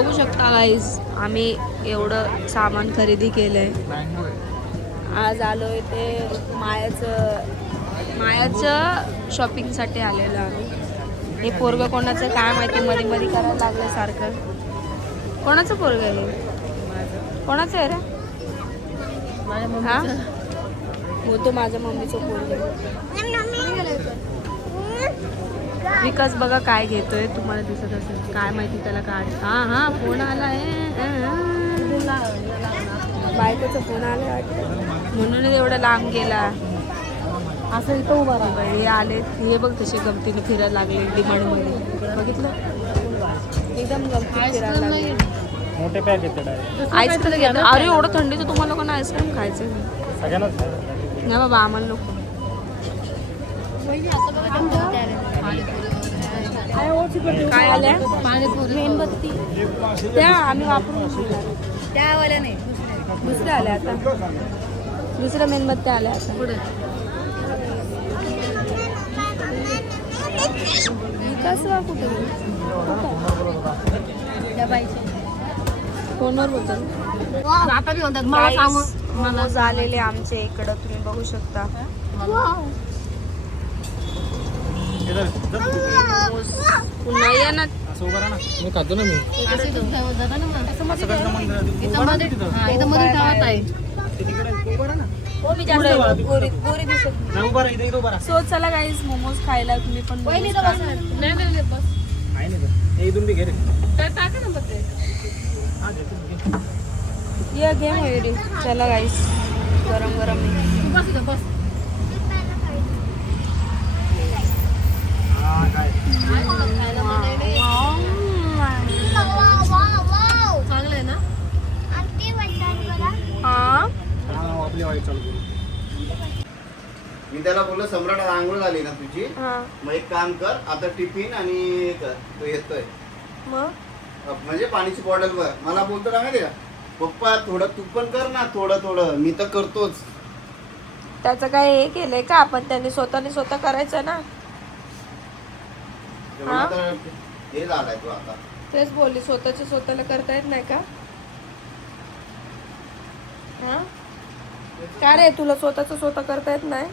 बघू शकता गाईज, आम्ही एवढं सामान खरेदी केलंय. आज आलोय ते मायाचं शॉपिंगसाठी आलेलो आम्ही. हे पोरग कोणाचं काय माहिती, मध्ये मध्ये करायला लागलं सारखं. कोणाचं पोरग आहे? कोणाचं आहे रे? हा हो, तो माझ्या मम्मीचं पोरग. विकास बघा काय घेतोय, तुम्हाला दिसत असेल. काय माहिती त्याला काय. हा फोन आलाय, बायकोचा फोन आलाय म्हणून एवढा लांब गेला. असं इथं उभा राहा. हे आले, हे बघ कसे गमतीने फिरायला लागले डिमांड मध्ये. बघितलं, एकदम गमतीने फिरायला लागले. मोठे पॅक येते डायरेक्ट. आईस्क्रीम घेतात. अरे एवढं थंडीचं तुम्हाला कोण आईस्क्रीम खायचं सगळ्यांनाच नाही बाबा, आम्हाला नको. काय आल्या? मेणबत्ती त्या आम्ही वापरून त्यावाल्या नाही, दुसऱ्या आल्या आता. दुसऱ्या मेणबत्त्या आल्या आता. पुढे कसं कुठे फोनवर बोलतो आता बी म्हणतात मला सांगू. मला झालेले आमचे इकडं तुम्ही बघू शकता. पुन्हा या ना, मी खातो ना. मी सो चला गाईस, मोमोज खायला तुम्ही पण इथून बी घे रे. ये घे मयुरी. चला गाईस, गरम गरम चांगलं ना. आपली वाईट चालू करू. मी त्याला बोललो सम्राट आंघोळ झाली ना तुझी, हा मग एक काम कर, आता टिफिन आणि कर, तो येतोय मग म्हणजे पाण्याची बॉटल भर. मला बोलतो ना माहिती का, पप्पा थोडं तू पण कर ना, थोडं थोडं. मी तर करतोच. त्याचं काय हे केलंय का आपण? त्यांनी स्वतः करायचं ना. तेव्हा तर हे झालाय तू आता. तेच बोलली, स्वतःला करता येत नाही का? हा का रे, तुला स्वतः करता येत नाही?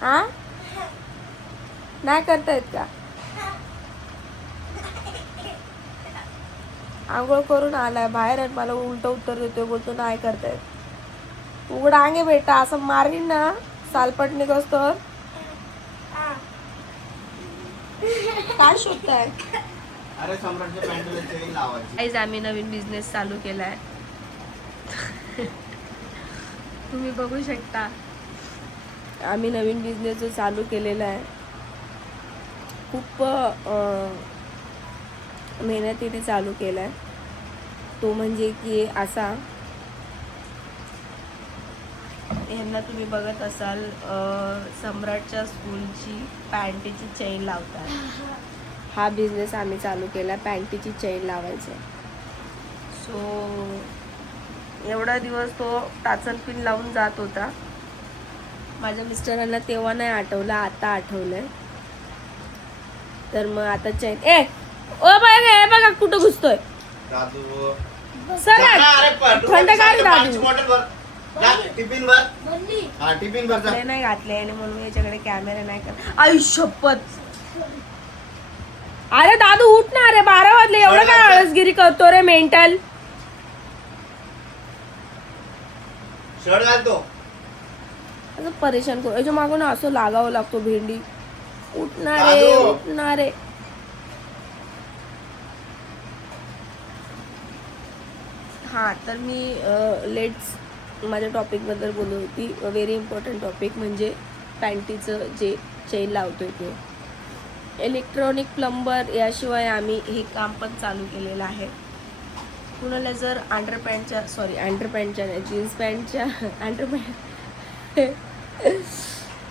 हा नाही करता येत का? आंघोळ करून आलाय बाहेर आणि मला उलट उत्तर देतोय, बोलतो नाही करता येत. उघडा अंगे बेटा, असं मारीन ना सालपट निघतो. काय शोधताय? अरे सम्राटच्या पॅन्टला चेन लावायची. गाईज, आम्ही नवीन बिझनेस चालू केलाय. तुम्ही बघू शकता, आम्ही नवीन बिझनेस जो चालू केलेला आहे, खूप मेहनतीने चालू केला आहे. तो म्हणजे की असा, ह्यांना तुम्ही बघत असाल, सम्राटच्या स्कूलची पॅन्टीची चेन लावतात. हा बिझनेस आम्ही चालू केला, पॅन्टीची चेन लावायचं. सो एवढा दिवस तो टाचन पिन लावून जात होता. माझ्या मिस्टरांना तेव्हा नाही आठवलं, आता आठवलंय. तर मग आता चेन ओ बघा कुठं घुसतोय दादू. सर. थंडगार दादू. टिफिन भर. हा टिफिन भर. नाही घातले आणि म्हणून याच्याकडे कॅमेरा नाही कर. आई शपथ. अरे दादू उठ ना रे, 12 वाजले. एवढं काय आळसगिरी करतो रे मेंटल. शर्ट घालतो. असं परेशान करू. याच्या मागून असं लागावं लागतो भेंडी. उठणारे. हा तर मी लेट्स माझ्या टॉपिकबद्दल बोलत होती. व्हेरी इम्पॉर्टंट टॉपिक म्हणजे पॅन्टीचं जे चेन लावतोय ते. इलेक्ट्रॉनिक प्लंबर याशिवाय आम्ही हे काम पण चालू केलेलं आहे. कुणाला जर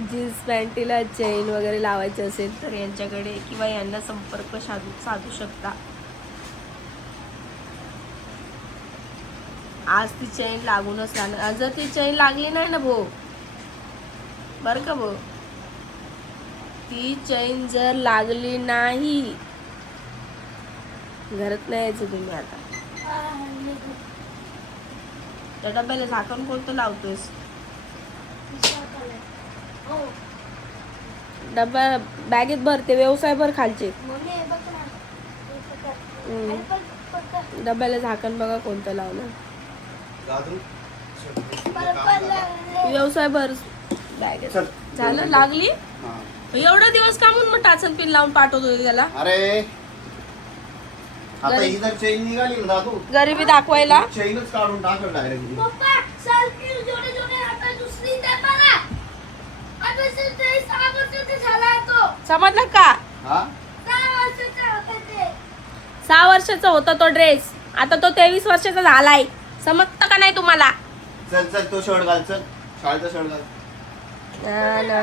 जीन्स पॅन्टीला चेन वगैरे लावायचे असेल तर यांच्याकडे किंवा यांना संपर्क साधू शकता. आज ती चेन लागूनच राहणार. जर ती चेन लागली नाही ना भाऊ, बरं का भाऊ, ती चेन जर लागली नाही घरात नाही यायचं तुम्ही आता. त्या डब्याला झाकण कोणतं लावतोयस? डब्या बॅगेत भरते, व्यवसाय भर खालचे. डब्याला झाकण बघा कोणतं लावलं. दादू व्यवसाय भर बॅगेत. चल. झालं लागली. हा. एवढा दिवस का म्हणून मग टाचन पिन लावून पाठवतोय त्याला अरे आता ही जर चेन निघाली ना दादू, गरिबी दाखवायला. चेनच काढून टाकल डायरेक्ट. समजलं का? हा 6 वर्षाचा होता तो ड्रेस, आता तो 23 वर्षाचा झालाय. समजतं का नाही तुम्हाला? चल चल तो शर्ट घाल, चल शाळेचा शर्ट घाल. हा ना.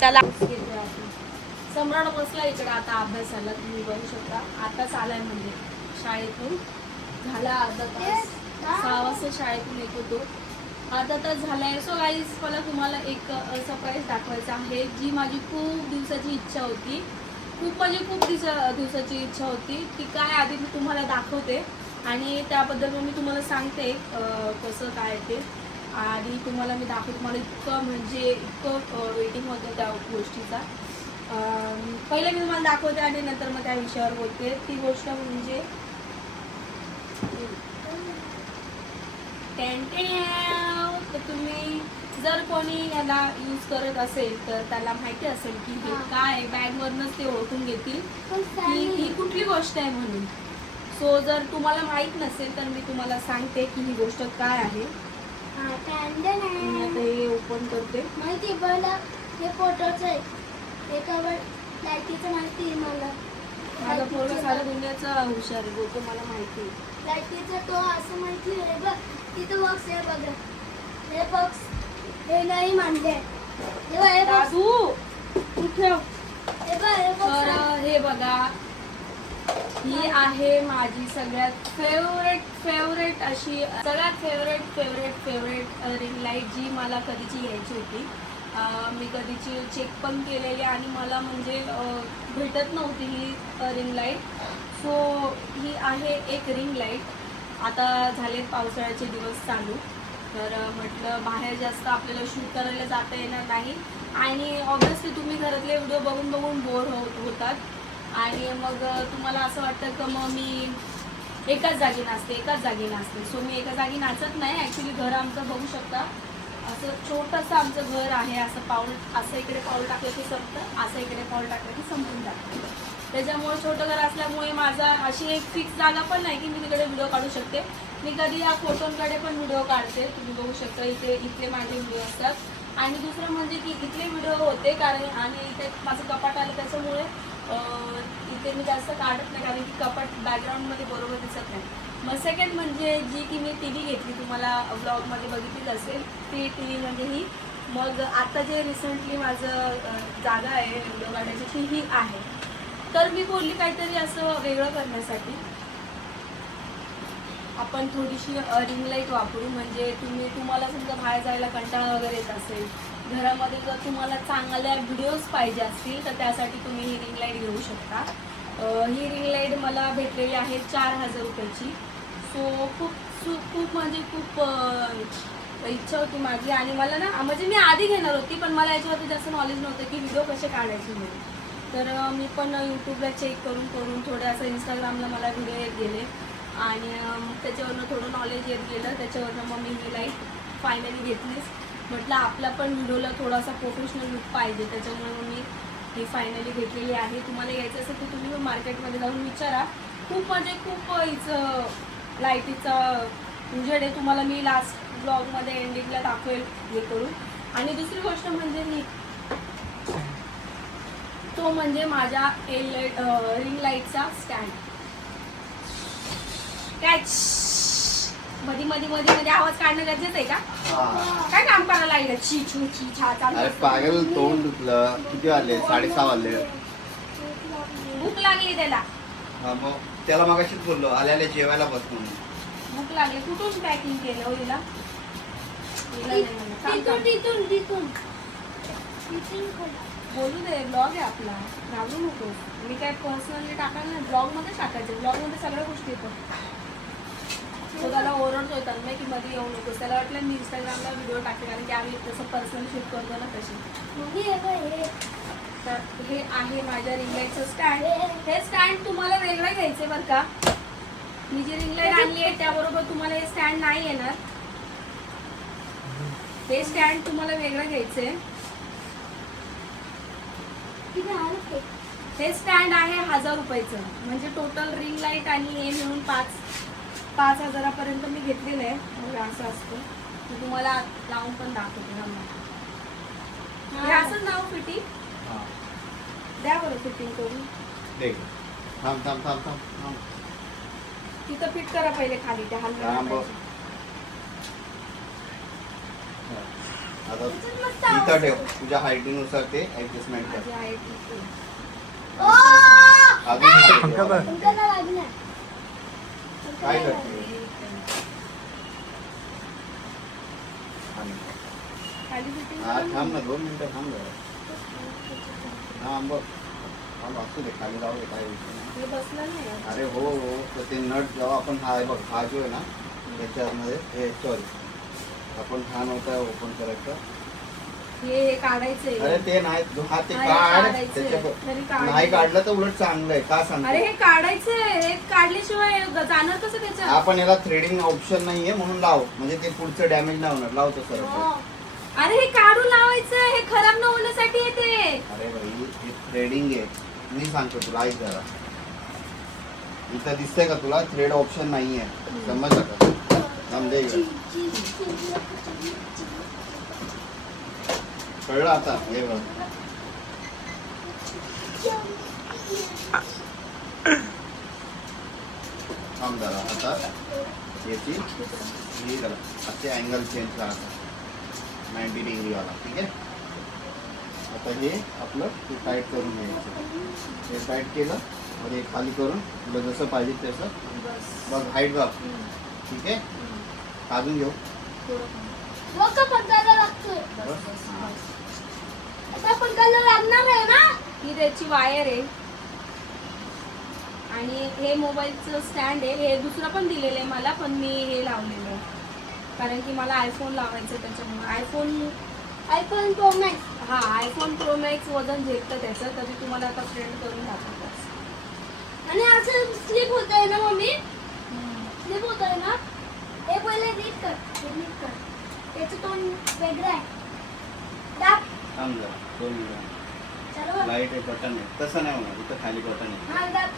चला सम्राट बसला इकडे आता अभ्यासाला. तुम्ही बघू शकता आताच आलाय म्हणजे शाळेतून. झाला अर्धा तास. 6 वाजता शाळेतून येतो तो. अर्धा तास झालाय. सो गाईज मला तुम्हाला एक सरप्राईज दाखवायचं आहे, जी माझी खूप दिवसाची इच्छा होती. खूप म्हणजे खूप दिवसाची इच्छा होती. ती काय आधी मी तुम्हाला दाखवते आणि त्याबद्दल मग मी तुम्हाला सांगते कसं काय ते. आणि तुम्हाला मी दाखवते. मला इतकं म्हणजे इतकं वेटिंग होतं त्या गोष्टीचा. पहिले मी तुम्हाला दाखवते आणि नंतर मग त्या विषयावर बोलते. ती गोष्ट म्हणजे तर तुम्ही जर कोणी याला यूज करत असेल तर त्याला माहिती असेल की हे काय बॅगवरनंच ते ओळखून घेतील की ही कुठली गोष्ट आहे म्हणून. सो जर तुम्हाला माहित नसेल तर मी तुम्हाला सांगते की ही गोष्ट काय आहे. मी आता हे ओपन करते. माहिती मला हे फोटोचं आहे, एकावर लाईटीचं माहिती आहे मला. माझा पोरगा साऱ्या दुनियाचा हुशार आहे, बोलतो मला माहिती आहे. लाईटीचं तो असं माहिती आहे बघ. तिथं बॉक्स आहे बघा. हे बॉक्स हे नाही मानले. हे बघ हे बॉक्स. दादू कुठे? हे बघ हे तर बॉक्स. हे बघा, ही आहे माझी सगळ्यात फेवरेट अशी सगळ्यात फेवरेट रिंग लाईट जी मला कधीची घ्यायची होती. मी कधीची चेक पण केलेली आणि मला म्हणजे भेटत नव्हती ही रिंग लाईट. सो ही आहे एक रिंग लाईट. आता झालेत पावसाळ्याचे दिवस चालू, तर म्हटलं बाहेर जास्त आपल्याला शूट करायला जाता येणार नाही आणि ऑब्व्हियसली तुम्ही घरातले व्हिडिओ बघून बोर होतात आणि मग तुम्हाला असं वाटतं की मग मी एकाच जागी नाचते. सो मी एका जागी नाचत नाही. ॲक्च्युली घर आमचं बघू शकता, असं छोटंसं आमचं घर आहे. असं इकडे पाऊल टाकलं की संपतं, असं इकडे पाऊल टाकलं की संपून जातं. त्याच्यामुळे छोटं घर असल्यामुळे माझा अशी एक फिक्स जागा पण नाही की मी तिकडे व्हिडिओ काढू शकते. मी कधी या फोटोंकडे पण व्हिडिओ काढते. तुम्ही बघू शकता इथले माझे व्हिडिओ असतात. आणि दुसरं म्हणजे की इथले व्हिडिओ होते कारण आणि इथे माझं कपाट आलं त्याच्यामुळे इथे मी जास्त काढत नाही कारण की कपाट बॅकग्राऊंडमध्ये बरोबर दिसत नाही. मग सेकंड म्हणजे जी की मी टी व्ही घेतली, तुम्हाला व्लॉगमध्ये बघितलीच असेल ती टी व्ही म्हणजे ही. मग आता जे रिसेंटली माझं जागा आहे व्हिडिओ काढायची ती ही आहे. तर मी बोलली काहीतरी असं वेगळं करण्यासाठी आपण थोडीशी रिंग लाईट वापरू. म्हणजे तुम्हाला समजा बाहेर जायला कंटाळा वगैरे येत असेल, घरामध्ये जर तुम्हाला चांगल्या व्हिडिओज पाहिजे असतील तर त्यासाठी तुम्ही ही रिंग लाईट घेऊ शकता. ही रिंग लाईट मला भेटलेली आहे 4000 रुपयाची. सो खूप म्हणजे खूप इच्छा होती माझी आणि मला ना म्हणजे मी आधी घेणार होती पण मला याच्यावरती जास्त नॉलेज नव्हतं की व्हिडिओ कसे काढायचे म्हणून. तर मी पण यूट्यूबला चेक करून थोडं असं इंस्टाग्रामला मला व्हिडिओ येत गेले आणि त्याच्यावरनं थोडं नॉलेज येत गेलं. त्याच्यावरनं मग मी ही लाईट फायनली घेतलीच. म्हटलं आपला पण व्हिडिओला थोडासा प्रोफेशनल लुक पाहिजे, त्याच्यामुळे मग मी ही फायनली घेतलेली आहे. तुम्हाला यायचं असेल तर तुम्ही मार्केटमध्ये जाऊन विचारा. खूप म्हणजे खूप हिचं लाईटीचा उजेड आहे. तुम्हाला मी लास्ट ब्लॉगमध्ये एंडिंगला दाखवेल हे करून. आणि दुसरी गोष्ट म्हणजे ही तो म्हणजे माझ्या रिंग लाईटचा स्टँड. कॅच मध्ये आवाज काढणं गरजेचं आहे का? काय काम करायला लागलं? छी छू छी छा चालू. अरे पागल तोंड धुतलं. किती वाजले? 6:30 वाजले. भूक लागली त्याला. हा मग त्याला मगाशीच बोललो आल्या जेवायला बस म्हणून. भूक लागली. कुठून पॅकिंग केलं हो हिला? बोलू दे, ब्लॉग आहे आपला, घाबरू नको. मी काय पर्सनली टाकायला नाही, ब्लॉगमध्ये टाकायचं. ब्लॉगमध्ये सगळ्या गोष्टी येतात. तो त्याला ओरडतोय तन्मय की मध्ये येऊ नकोस. त्याला वाटलं मी इंस्टाग्रामला व्हिडिओ टाकते, कारण की आम्ही जसं पर्सनल शूट करतो ना तशी. मम्मी हे बघ हे. तर हे आहे माझ्या रिंग लाईटचं स्टँड. हे स्टँड तुम्हाला वेगळं घ्यायचं बरं का. मी जी रिंग लाईट आणली आहे त्याबरोबर तुम्हाला हे स्टँड नाही येणार. हे स्टँड तुम्हाला वेगळं घ्यायचंय. किती आहे ते? हे स्टँड आहे 1000 रुपयाचं. म्हणजे टोटल रिंग लाईट आणि हे मिळून 5,000 पर्यंत मी घेतलेलं आहे. मग असं असतं. मी तुम्हाला लावून पण दाखवते ना. हे असंच नाव फिटिंग द्या बरं, फिटिंग करून. देख. थांब थांब थांब थांब थांब. तिथं फिट करा पहिले खाली, त्या थांब. हलव्या. आता त्याच्यात मस्त इथं आवाज ठेव. येतो. तुझ्या हायटीनुसार ते ऍडजस्टमेंट कर. माझी आहे ठीक. ओ! अजून खाली पंखा ठेव. बघ. पंखाला लागणार. काय पंखाला करते? खाली फिटिंग हा थांब ना, 2 मिनिटं थांब जरा. हा बघ. थांब, असू दे, खाली जाऊ दे, काय विषय नाही. हे बसलं नाही. अरे हो हो, तर ते नट जेव्हा आपण हा आहे बघ, हा जो आहे ना त्याच्यामध्ये हे सॉरी आपण हा नव्हता ओपन करायचा. हे काढायचंय. अरे ते नाही, हा ते अरे काढ. काढायचंय. त्याच्या तरी काढ. नाही काढलं तर उलट चांगलं आहे. का अरे सांगतो हे काढायचंय. हे काढल्याशिवाय जाणार कसं त्याच्यात. आपण याला थ्रेडिंग ऑप्शन नाहीये म्हणून लाव, म्हणजे ते पुढचं डॅमेज नाही होणार. लावतो सर. हो. अरे हे काढून लावायचं. हे खराब न होण्यासाठी येते. अरे भाई, हे थ्रेडिंग आहे. मी सांगतो तुला, ऐक जरा. इथं दिसतंय का तुला, थ्रेड ऑप्शन नाहीये. समजलं का? समजे कळलं आता. हे बघ, थांब जरा. आता याची ही करा, असे अँगल चेंज करा 90 डिग्री वाला. ठीक आहे. आता हे आपलं टाईट करून घ्यायचं. हे टाईट केलं म्हणजे खाली करून तुला जसं पाहिजे तसं बघ, हाईट बघ. ठीक आहे. काढून घेऊ. बघ का पंखाला लागतोय. बस. आता पंखाला लागणार आहे ना. ही त्याची वायर आहे. आणि हे मोबाईलचं स्टँड आहे. हे दुसरं पण दिलेलं आहे मला, पण मी हे लावलेलं आहे कारण की मला आयफोन लावायचं. त्याच्यामुळे आयफोन प्रो मॅक्स. हा, आयफोन प्रो मॅक्स वजन झेपतं त्याचं. तरी तुम्हाला आता फ्रेंड करून दाखवतो. आणि असं स्लिप होत आहे ना मम्मी. स्लिप होत आहे ना. हे पहिले नीट कर. हे नीट कर. त्याचं तोंड वेगळं आहे. दाब. थांब जरा, 2 मिनिटं. सर्व. लाईट आहे, बटन आहे. तसं नाही होणार. इथं खाली बटन आहे. हा दाब.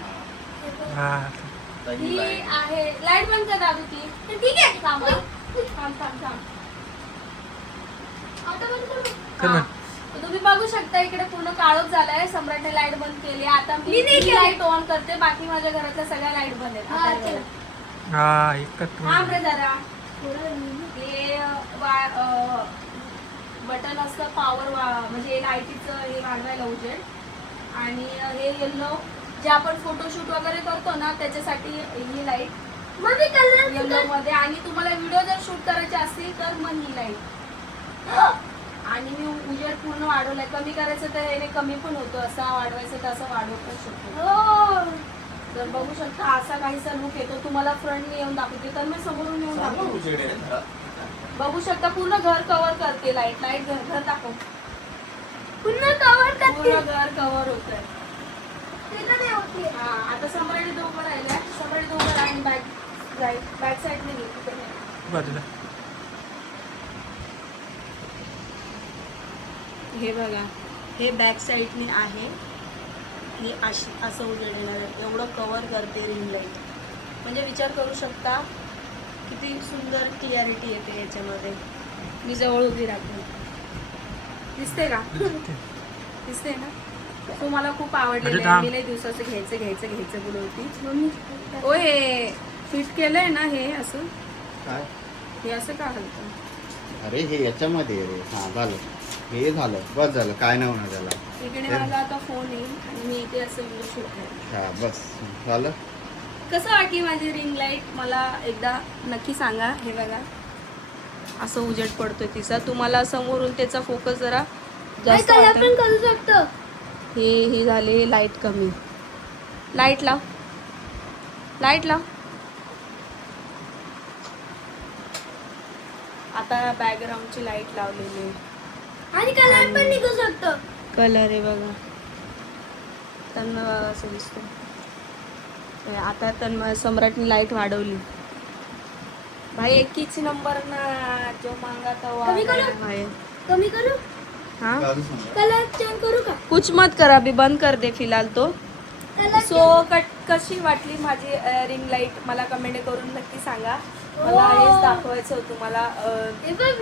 हा. हा आता ही ही लाईट. आहे लाईट बंद कर दादू ती. तर ठीक आहे. थांब थांब थांब थांब. आता बंद करू. कर ना. हा. तर तुम्ही बघू शकता इकडे पूर्ण काळोख झालाय. सम्राटने लाईट बंद केली. आता मी नाही केली. लाईट ऑन करते. बाकी माझ्या घरातल्या सगळ्या लाईट बंद आहेत. हा, आता चला. हा एकच थांब रे जरा. थोडं हे बटन असतं पॉवर, म्हणजे लाईटीचं हे वाढवायला उजेड. आणि हे येल्लो जे आपण फोटोशूट वगैरे करतो ना त्याच्यासाठी ही लाईट मम्मी कलर येल्लो मध्ये. आणि तुम्हाला व्हिडिओ जर शूट करायचे असतील तर मग ही लाईट. आणि मी उजेड पूर्ण वाढवलाय. कमी करायचं तर हे कमी पण होतो. असा वाढवायचं तर असं वाढवू पण शकतो. हो. तर बघू शकता असा काहीसा लुक येतो. तुम्हाला फ्रंटने येऊन दाखवते तर मी समोरून येऊन चांगलं दाखवते. उजेड आहे जरा. बघू शकता पूर्ण घर कव्हर करते लाईट. लाईट घर दाखव. पुन्हा कव्हर करते. पूर्ण घर कव्हर होतंय. ते तर नाही होते. हा, आता सम्राट दोघं राहिल्या. सम्राट दोघं आणि बॅक साईडने घे. तिथे नाही. बाजूला. हे बघा, हे बॅक साईडने आहे. हे असं उजेड येणार आहे. एवढं कव्हर करते रिंग लाईट. म्हणजे विचार करू शकता किती सुंदर क्लिअरिटी येते याच्यामध्ये. मी जवळ उभी राहते. दिसते का? दिसते ना. तो मला खूप आवडलेलं आहे. मी लई दिवसाचं घ्यायचं बोलवती. मम्मी ओ हे फिट केलंय ना हे असं. काय? हे असं का घालतं? अरे हे याच्यामध्ये आहे रे. हा झालं. हे झालं, बस झालं. काय नाही होणार त्याला. इकडे माझा आता फोन येईल आणि मी इथे असं व्हिडिओ शूट करेन. हा बस झालं. कसं वाटली माझी रिंग लाईट मला एकदा नक्की सांगा. हे बघा असं उजेड पडतोय तिचा. तुम्हाला समोरून त्याचा फोकस जरा जास्त कलर वाटेल. पण करू शकतो. हे झाले लाईट कमी. लाईट लाव, लाईट लाव. आता बॅकग्राऊंडची लाईट लावलेली आहे. आणि कलर पण निघू शकतो. कलर आहे बघा, तन्मय बघा असं दिसतो. आता तन्मय सम्राटनी लाईट वाढवली. भाई एकीच नंबर ना, जो मांगा तवा कमी करू? भाई. कमी करू? हाँ जादू समजा. कलर चेंज करू का? कुछ मत कर, अभी बंद कर दे फिलहाल तो. कलर सो कशी वाटली माझी रिंग लाईट मला कमेंट करून नक्की सांगा. मला हेच दाखवायचं होतं तुम्हाला.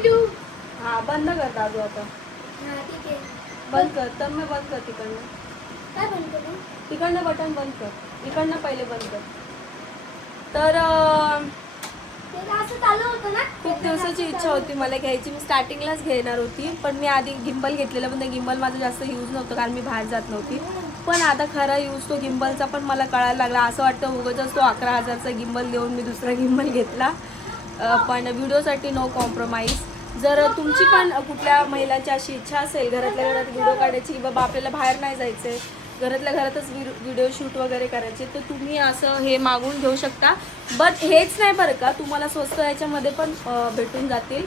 ब्लू. हा बंद कर दादू आता. हा ठीक आहे. बंद कर, तर मी बंद कर तिकडनं. काय बंद करू? तिकडनं बटन बंद कर, इकडनं पहिले बंद कर. तर ते असं चालू होतं ना. खूप दिवसाची इच्छा होती मला घ्यायची. मी स्टार्टिंगलाच घेणार होती, पण मी आधी गिम्बल घेतलेलं, पण ते गिम्बल माझं जास्त यूज नव्हतं कारण मी बाहेर जात नव्हती. पण आता खरा यूज तो गिम्बलचा पण मला कळायला लागला. असं वाटतं उगाचच तो 11,000चा गिम्बल देऊन मी दुसरा गिम्बल घेतला. पण व्हिडिओसाठी नो कॉम्प्रोमाइज. जर तुमची पण कुठल्या महिलांची अशी इच्छा असेल घरातल्या घरात व्हिडिओ काढायची, की बाबा आपल्याला बाहेर नाही जायचं आहे, घरातल्या घरातच व्हिडिओ शूट वगैरे करायचे, तर तुम्ही असं हे मागवून घेऊ शकता. बट हेच नाही बरं का, तुम्हाला स्वस्त याच्यामध्ये पण भेटून जातील.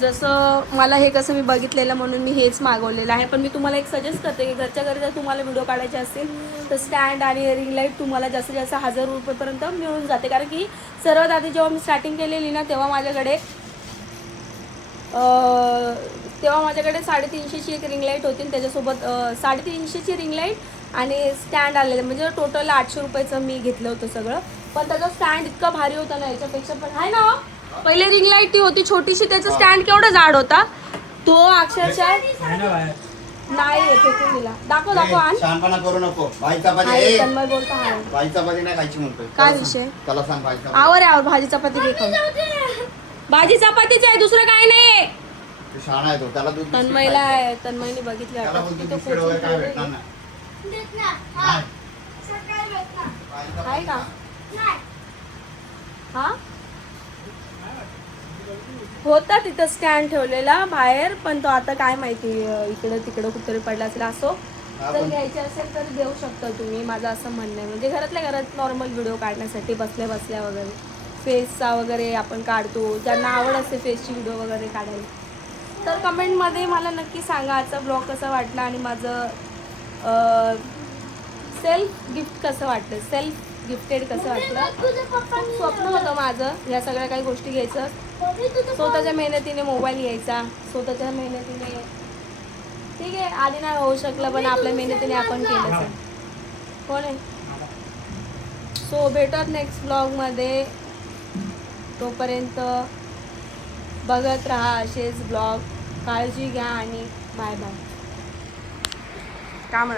जसं मला हे कसं मी बघितलेलं म्हणून मी हेच मागवलेलं आहे. पण मी तुम्हाला एक सजेस्ट करते की घरच्या घरी जर तुम्हाला व्हिडिओ काढायचे असतील तर स्टँड आणि रिंग लाईट तुम्हाला जास्तीत जास्त 1000 रुपयेपर्यंत मिळून जाते. कारण की सर्वात आधी जेव्हा मी स्टार्टिंग केलेली ना, तेव्हा माझ्याकडे 350ची एक रिंग लाईट होती आणि त्याच्यासोबत 350ची रिंग लाईट आणि स्टँड आलेलं, म्हणजे टोटल 800 रुपयाचं मी घेतलं होतं सगळं. पण त्याचा स्टँड इतका भारी होता ना, याच्यापेक्षा पण आहे ना. पहिले रिंग लाईट ती होती छोटीशी, त्याचा स्टँड केवढा जाड होता तो, अक्षरशः आहे ना बाहेर. नाही फेकून दिला. दाखव आण. शहाणपणा करू नको. भाई चपाती आहे, तन्मय बोलतो आहे. भाई चपाती नाही खायची म्हणतोय. काय त्याला विषय? सांग. त्याला सांग भाई चपाती. आवर आहे, भाजी चपाती घे खाऊन. भाजी चपातीच आहे, दुसरं काय नाहीये. तू शहाणा आहे तो. त्याला दूध बिस्किट तन्मयला खायचं. तन्मयने बघितलं त्याला आता. बोलतो तिथं बिस्किट वगैरे काय कोचिंग भेटणार नाही. देत ना. हा. नाही. सकाळी भेट ना. भाई चपाती आहे का? नाही. हा होता तिथं स्टँड ठेवलेला बाहेर, पण तो आता काय माहिती इकडं तिकडं कुठतरी पडला असेल. असो, हा, जर पण- घ्यायचे असेल तर देऊ शकता तुम्ही. माझं असं म्हणणं आहे, म्हणजे घरातल्या घरात नॉर्मल व्हिडिओ काढण्यासाठी बसल्या बसल्या वगैरे, फेसचा वगैरे आपण काढतो, ज्यांना आवड असते फेसची व्हिडिओ वगैरे काढायला. तर कमेंटमध्ये मला नक्की सांगा आजचा ब्लॉग कसा वाटला आणि माझं सेल्फ गिफ्ट कसं वाटलं, सेल्फ गिफ्टेड कसं वाटलं. तुझ्या पप्पांनी स्वप्न होतं माझं या सगळ्या काही गोष्टी घ्यायचं. मम्मी तुझं स्वतःच्या मेहनतीने मोबाईल घ्यायचा, स्वतःच्या मेहनतीने. ठीक आहे, आधी नाही होऊ शकलं, पण आपल्या मेहनतीने आपण केलंच आहे. कोण आहे? सो भेटत नेक्स्ट ब्लॉगमध्ये. तोपर्यंत बघत राहा असेच ब्लॉग. काळजी घ्या आणि बाय बाय. काय म्हणा.